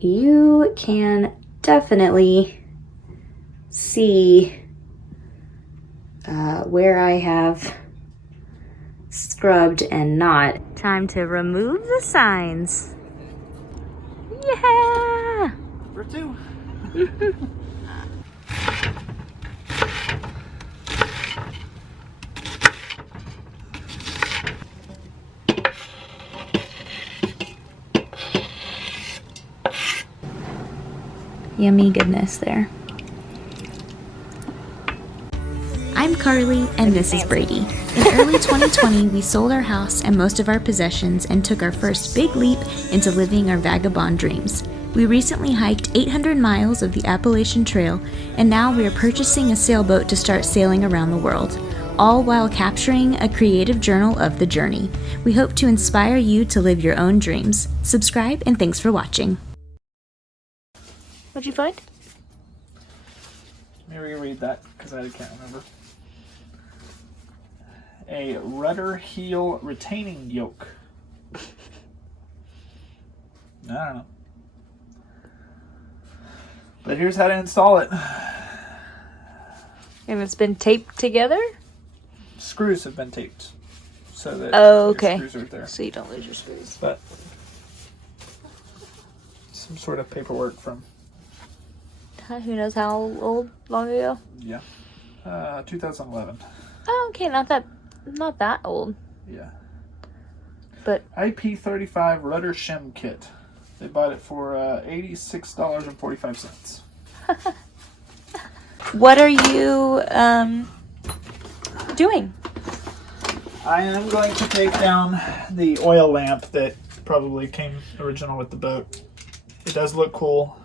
you can definitely see where I have scrubbed and not. Time to remove the signs. Yeah! For two. Yummy goodness there. I'm Carlie, and this is Brady. In early 2020, we sold our house and most of our possessions and took our first big leap into living our vagabond dreams. We recently hiked 800 miles of the Appalachian Trail, and now we are purchasing a sailboat to start sailing around the world, all while capturing a creative journal of the journey. We hope to inspire you to live your own dreams. Subscribe, and thanks for watching. What'd you find? Maybe we can read that because I can't remember. A rudder heel retaining yoke. I don't know. But here's how to install it. And it's been taped together? Screws have been taped. So that okay. screws right there. So you don't lose your screws. But some sort of paperwork from... Who knows how long ago? Yeah. 2011. Oh, okay, not that old. Yeah. But Ep3 rudder shim kit. They bought it for $86.45. what are you doing? I am going to take down the oil lamp that probably came original with the boat. It does look cool,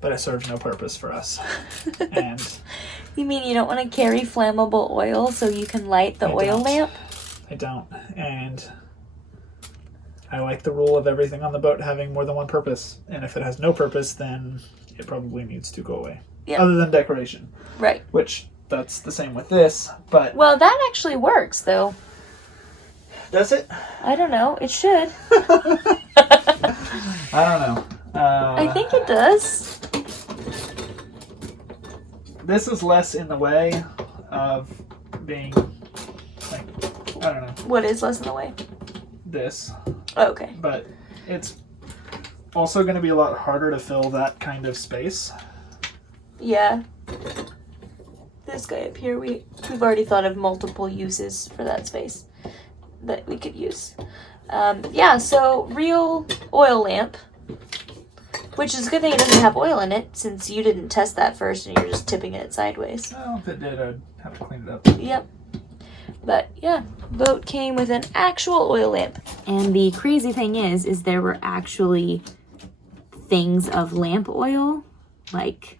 but it serves no purpose for us. And You mean you don't want to carry flammable oil so you can light the oil lamp? I don't. And I like the rule of everything on the boat having more than one purpose. And if it has no purpose, then it probably needs to go away. Yep. Other than decoration. Right. Which, that's the same with this, but... Well, that actually works, though. Does it? I don't know. It should. I don't know. I think it does. This is less in the way of being, like, I don't know, What is less in the way? this. Oh, okay. But it's also going to be a lot harder to fill that kind of space. Yeah. This guy up here, we've already thought of multiple uses for that space that we could use. Yeah, so real oil lamp, which is a good thing it doesn't have oil in it since you didn't test that first and you're just tipping it sideways. Well, if it did, I'd have to clean it up. Yep. But yeah, boat came with an actual oil lamp. And the crazy thing is there were actually things of lamp oil, like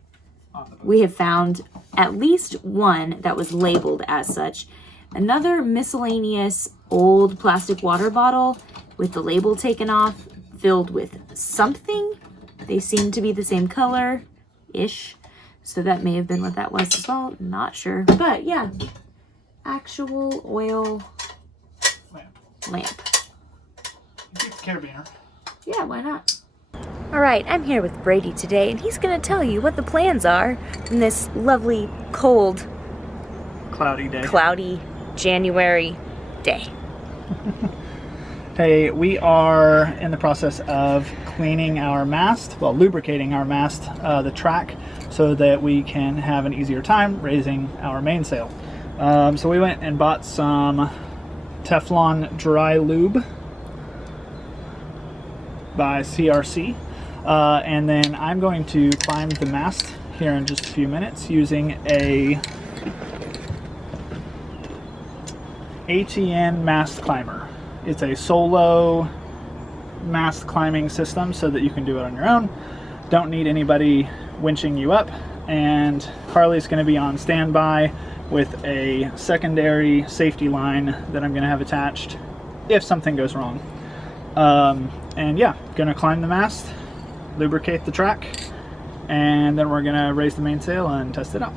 we have found at least one that was labeled as such. Another miscellaneous old plastic water bottle with the label taken off, filled with something. They seem to be the same color-ish. So that may have been what that was as well. Not sure. But yeah, actual oil lamp. You keep the carabiner. Yeah, why not? Alright, I'm here with Brady today, and he's going to tell you what the plans are in this lovely, cold, Cloudy January day. Hey, we are in the process of cleaning our mast, well, lubricating our mast, the track, so that we can have an easier time raising our mainsail. So we went and bought some Teflon dry lube by CRC. And then I'm going to climb the mast here in just a few minutes using a ATN mast climber. It's a solo mast climbing system so that you can do it on your own. Don't need anybody winching you up. And Carlie's going to be on standby with a secondary safety line that I'm going to have attached if something goes wrong. And yeah, going to climb the mast, lubricate the track, and then we're going to raise the mainsail and test it out.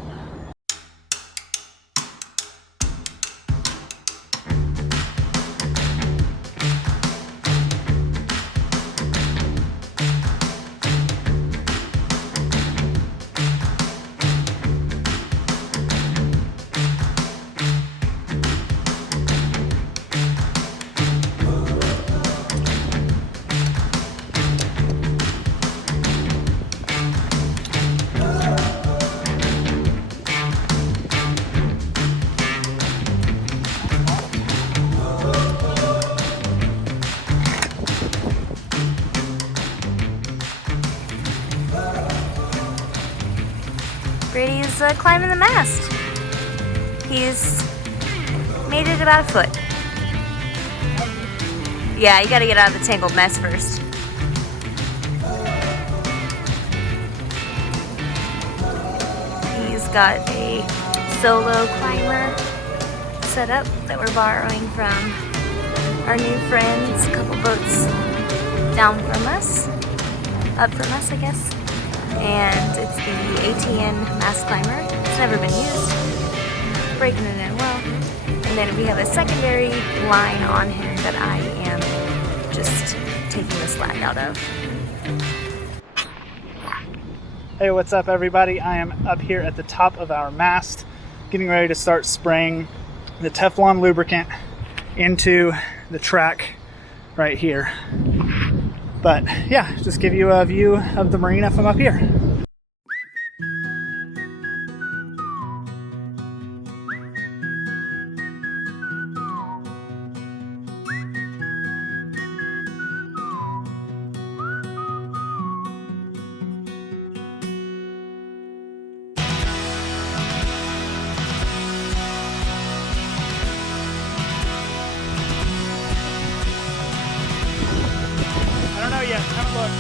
Brady's climbing the mast. He's made it about a foot. Yeah, you gotta get out of the tangled mess first. He's got a solo climber set up that we're borrowing from our new friends, a couple boats down from us, up from us, I guess. And it's the ATN Mast Climber. It's never been used. Breaking it in well. And then we have a secondary line on him that I am just taking the slack out of. Hey, what's up everybody? I am up here at the top of our mast, getting ready to start spraying the Teflon lubricant into the track right here. But yeah, just give you a view of the marina from up here. I don't know yet, have a look.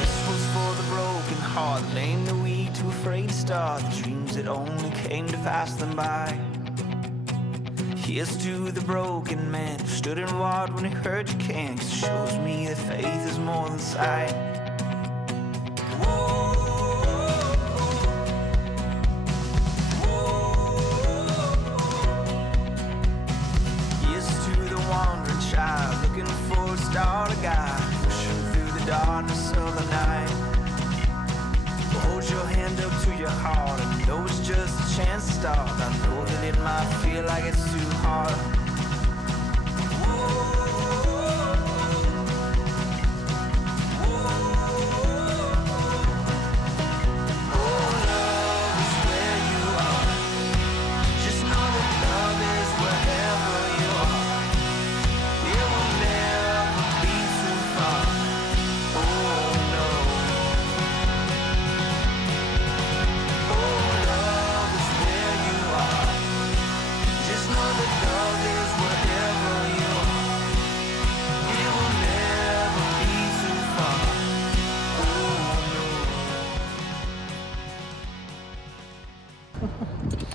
This was for the broken heart, the lame, the weak, too afraid to start, the dreams that only came to pass them by. Here's to the broken man who stood and walked when he heard you can, 'cause it shows me that faith is more than sight. Looking for a star to guide, pushing through the darkness of the night. Hold your hand up to your heart, and know it's just a chance to start. I know that it might feel like it's too hard.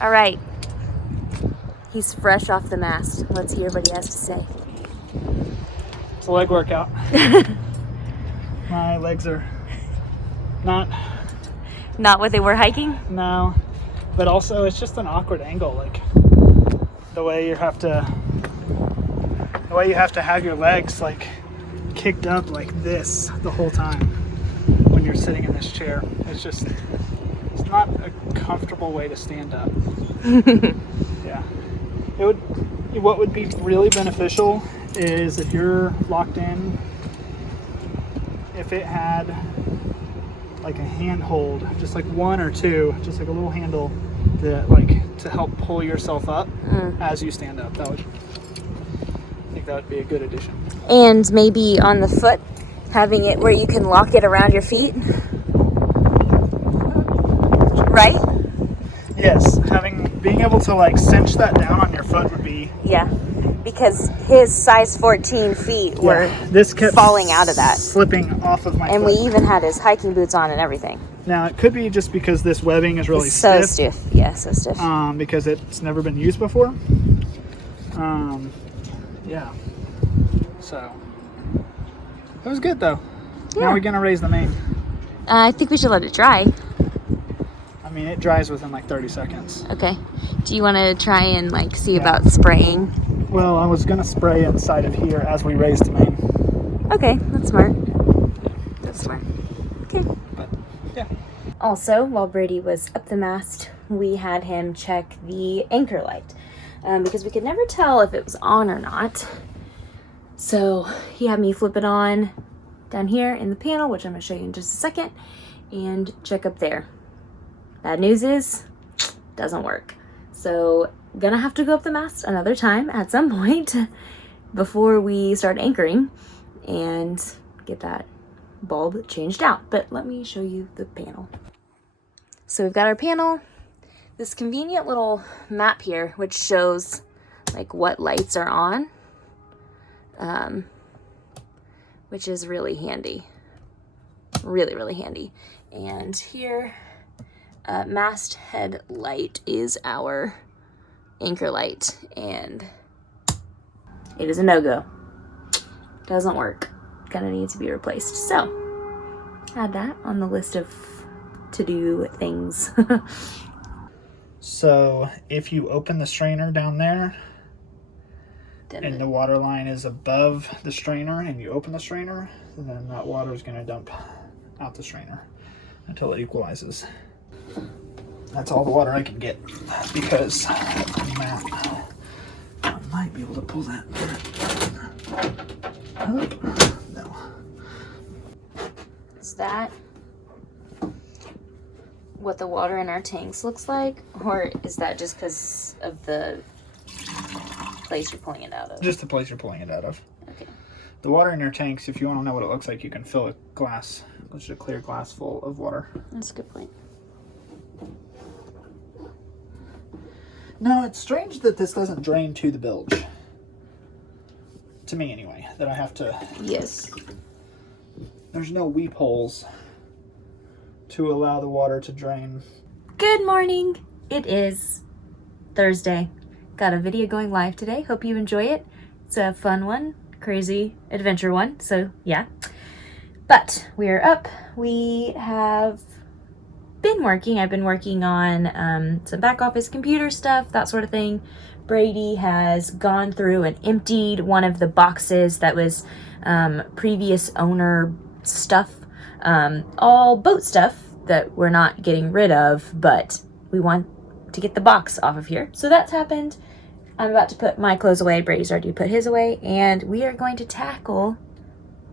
All right, he's fresh off the mast. Let's hear what he has to say. It's a leg workout. My legs are not what they were hiking? No, but also it's just an awkward angle, like the way you have to have your legs like kicked up like this the whole time when you're sitting in this chair. It's not a comfortable way to stand up. Yeah. What would be really beneficial is if you're locked in, if it had like a handhold, just like one or two, just like a little handle to help pull yourself up as you stand up. I think that would be a good addition. And maybe on the foot, having it where you can lock it around your feet. Right? Yes, being able to like cinch that down on your foot would be. Yeah, because his size 14 feet were this kept falling out of that, slipping off of my foot. And we even had his hiking boots on and everything. Now it could be just because this webbing is really so stiff. Yeah, so stiff. Because it's never been used before. Yeah. So it was good though. Yeah. Now we're gonna raise the main. I think we should let it dry. I mean, it dries within like 30 seconds. Okay. Do you want to try and like see about spraying? Well, I was gonna spray inside of here as we raised the main. Okay, that's smart. That's smart. Okay. But yeah. Also, while Brady was up the mast, we had him check the anchor light because we could never tell if it was on or not. So he had me flip it on down here in the panel, which I'm gonna show you in just a second, and check up there. Bad news is, doesn't work. So gonna have to go up the mast another time at some point before we start anchoring and get that bulb changed out. But let me show you the panel. So we've got our panel, this convenient little map here, which shows like what lights are on, which is really handy, really handy. And here, mast head light is our anchor light, and it is a no-go. Doesn't work. Gonna need to be replaced. So, add that on the list of to-do things. So if you open the strainer down there and the water line is above the strainer and you open the strainer, then that water is going to dump out the strainer until it equalizes. That's all the water I can get because Matt, I might be able to pull that up. No. Is that what the water in our tanks looks like, or is that just because of the place you're pulling it out of? Just the place you're pulling it out of. Okay. The water in your tanks, if you want to know what it looks like, you can fill a glass, just a clear glass full of water. That's a good point. No, it's strange that this doesn't drain to the bilge. To me, anyway, that I have to... Yes. There's no weep holes to allow the water to drain. Good morning. It is Thursday. Got a video going live today. Hope you enjoy it. It's a fun one, crazy adventure one. So yeah. But we are up. We have been working. I've been working on some back office computer stuff, that sort of thing. Brady has gone through and emptied one of the boxes that was previous owner stuff. All boat stuff that we're not getting rid of, but we want to get the box off of here. So that's happened. I'm about to put my clothes away. Brady's already put his away, and we are going to tackle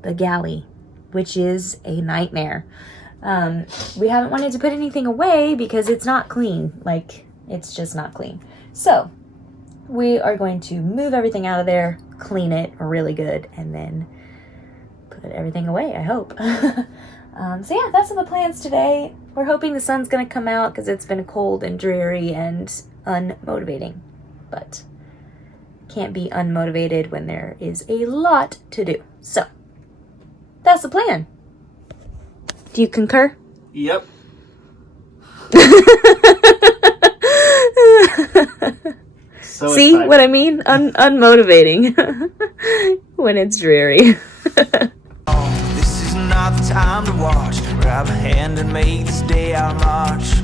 the galley, which is a nightmare. We haven't wanted to put anything away because it's not clean. Like, it's just not clean. So we are going to move everything out of there, clean it really good, and then put everything away, I hope. So yeah, that's the plans today. We're hoping the sun's gonna come out because it's been cold and dreary and unmotivating. But can't be unmotivated when there is a lot to do. So that's the plan. Do you concur? Yep. So see excited. What I mean? Unmotivating when it's dreary. This is not the time to watch. Grab a hand and make this day our march.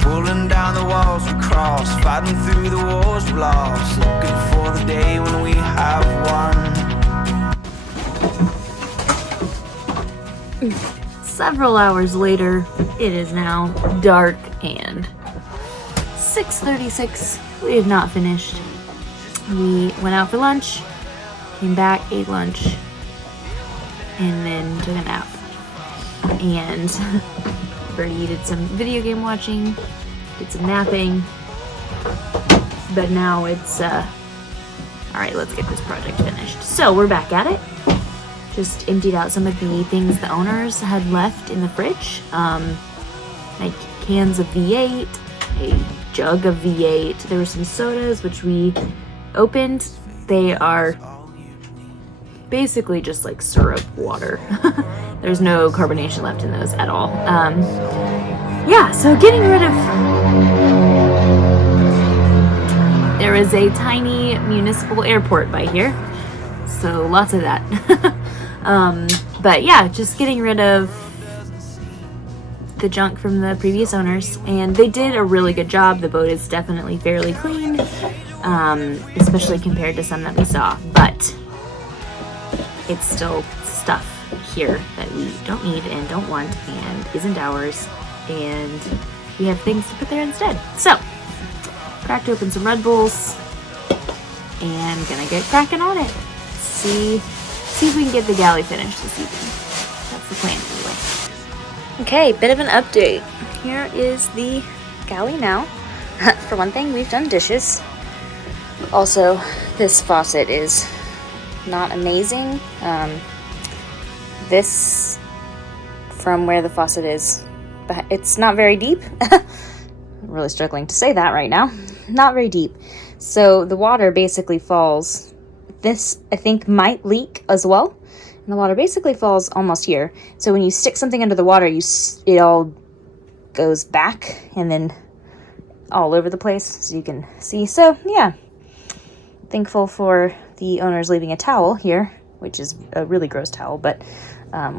Pulling down the walls we cross, fighting through the wars we lost, looking for the day when we have won. Several hours later, it is now dark and 6:36. We have not finished. We went out for lunch, came back, ate lunch, and then took a nap. And Bertie did some video game watching, did some napping, but now it's alright, let's get this project finished. So we're back at it. Just emptied out some of the things the owners had left in the fridge, like cans of V8, a jug of V8. There were some sodas which we opened. They are basically just like syrup water. There's no carbonation left in those at all. Yeah, so getting rid of... There is a tiny municipal airport by here, so lots of that. But yeah, just getting rid of the junk from the previous owners, and they did a really good job. The boat is definitely fairly clean, especially compared to some that we saw, but it's still stuff here that we don't need and don't want and isn't ours, and we have things to put there instead. So cracked open some Red Bulls and gonna get cracking on it. See if we can get the galley finished this evening. That's the plan anyway. Okay, bit of an update. Here is the galley now. For one thing, we've done dishes. Also, this faucet is not amazing, this from where the faucet is. But it's not very deep. I'm really struggling to say that right now. Not very deep. So the water basically falls. This, I think, might leak as well. And the water basically falls almost here. So when you stick something under the water, it all goes back and then all over the place, so you can see. So yeah, thankful for the owners leaving a towel here, which is a really gross towel, but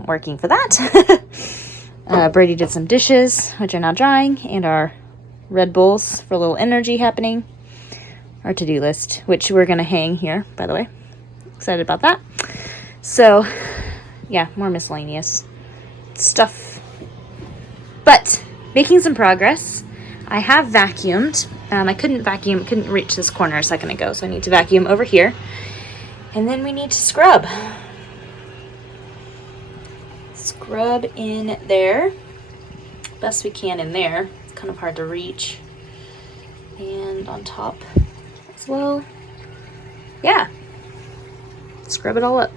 working for that. Brady did some dishes, which are now drying, and our Red Bulls for a little energy happening. Our to-do list, which we're gonna hang here, by the way. Excited about that. So yeah, more miscellaneous stuff, but making some progress. I have vacuumed. I couldn't reach this corner a second ago, so I need to vacuum over here, and then we need to scrub in there best we can in there. It's kind of hard to reach, and on top as well. Yeah, scrub it all up.